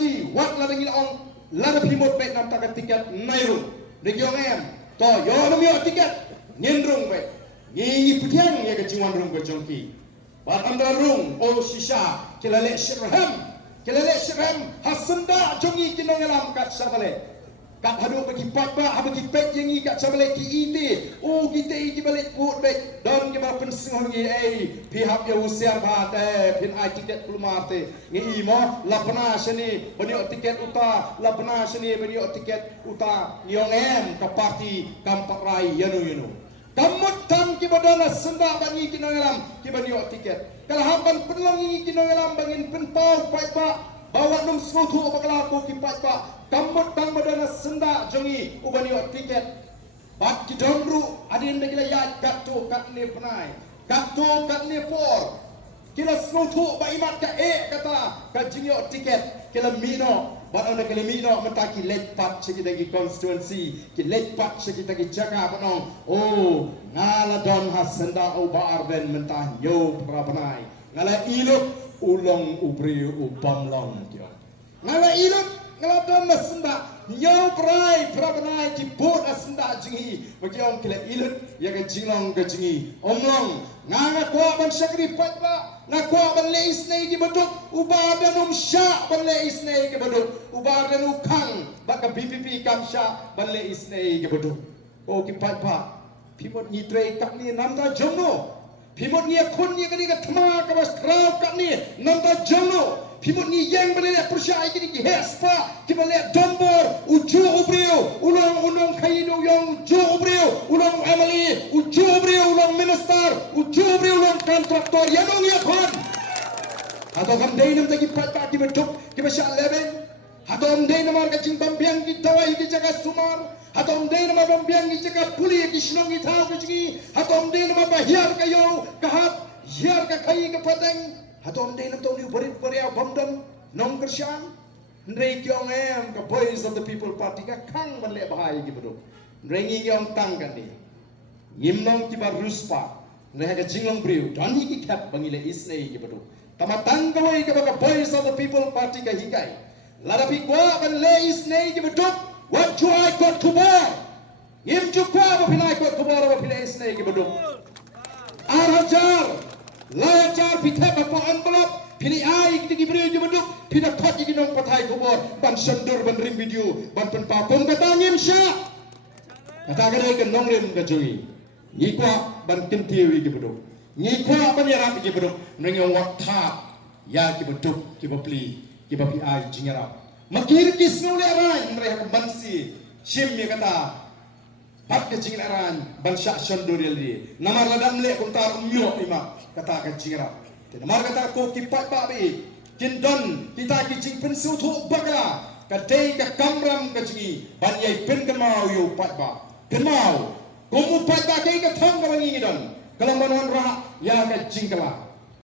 party wat la dang ong la da pimot be nam ta tiket nairu region em to yo nam yo tiket nyenrung be ngi putiang ye ke jiwan rung ke jongki bat andar rung o shisha kilale shirham hasanda jongi kinongalam kat sabale kat hadu bagi patba habagi pek yengi kat sabale ki ite o kita ki balik put bek don ke ba pensung ngi pihak ya usiar bhat pin ai tiket kulmate ngi mo lapna seni banyo tiket uta lapna seni banyo tiket uta yong em ka parti kampak rai yanu kamut tam ki badana senda bangi kinongalam ki banyo tiket kalahaban penlangi kinongalam bangin penpau patba bawa num snotu bakala ko ki patba kamut tang badana senda jongi ubani tiket bat ki donru adin begila ya gatto katne panai gatto katne por kila snotu ba imat ka kata ka jingi tiket kila mino bat ona kila mino mataki lek pat chiki dagi constituency ki lek pat chiki dagi jaga banong ngala don hasenda o barben mentah yo prapanai ngala iluk ulong ubri ubamlong kyo ngala iluk ngala don masenda yo prai prapanai ki bot asenda jingi bagiong kila iluk ya ga jinglong ga jingi omlong nganga ko ban sakri patba na ko ban leis nei gi baduk ubadan sha ban leis nei gi baduk ubadan kang baka BPP kam sha ban leis nei gi baduk o ki patba pimot ni tre kak ni namta jomno pimot ni khon ni kani ka thma ka bas kraw kak ni namta jomno pimot ni yang bale persya iki ni hespa ki bale dombor uju ubreu ulong khaino yong uju ubreu ulong emily uju ubreu ulong minister uju ubreu ulong kontraktor yanong ya khon atau kam dei nam tagi patba ki betuk ki basya leben hatom dei namar ka jingpam biang ki tawai ki jaga sumar hatom dei nama bambiang ni cakap puli ki shnong ni thau ki jingi hatom dei nama bahiar ka yo kahat hiar ka khai ka pateng hatom dei nam to ni borit boria bamdam nong kersyan ndrei kyong em ka boys of the people party ka khang ban le bahai ki bodo ndrei ngi kyong tang kan ni ngimnong ki bar ruspa ndrei ka jinglong briu dan hi ki khap bangile isnei ki bodo tamatang ka wai ka boys of the people party ka hikai ladapi kwa ban le isnei ki bodo what do I got to bear? Im jukwa ba pinay ko kubara ba pinay isnay ki baduk. Arajar, lajar pithe ba pa envelope pinay ay ki brio ki baduk pina thot ki nong pathay kubor ban sandur ban rim video ban pen pa pom kata ngim sha. Kata gare ke nong rim ka jui. Ni kwa ban kintiwi ki baduk. Ni kwa ban yarap ki baduk nang wat tha ya ki baduk ki bapli ki bapi ay jingara. Makir kisnu le aran mereka bansi shim me kata pat ke jing aran bansa shondorel di namar ladam le kuntar myo ima kata ka jingra namar kata ko ki pat ba bi kindon kita ki jing pensu thu baka ka dei ka kamram ka jingi ban yai pen ka mau yo pat ba kemau komu pat ba ke ka thang ka bangi don kalam banon ra ya ka jingkala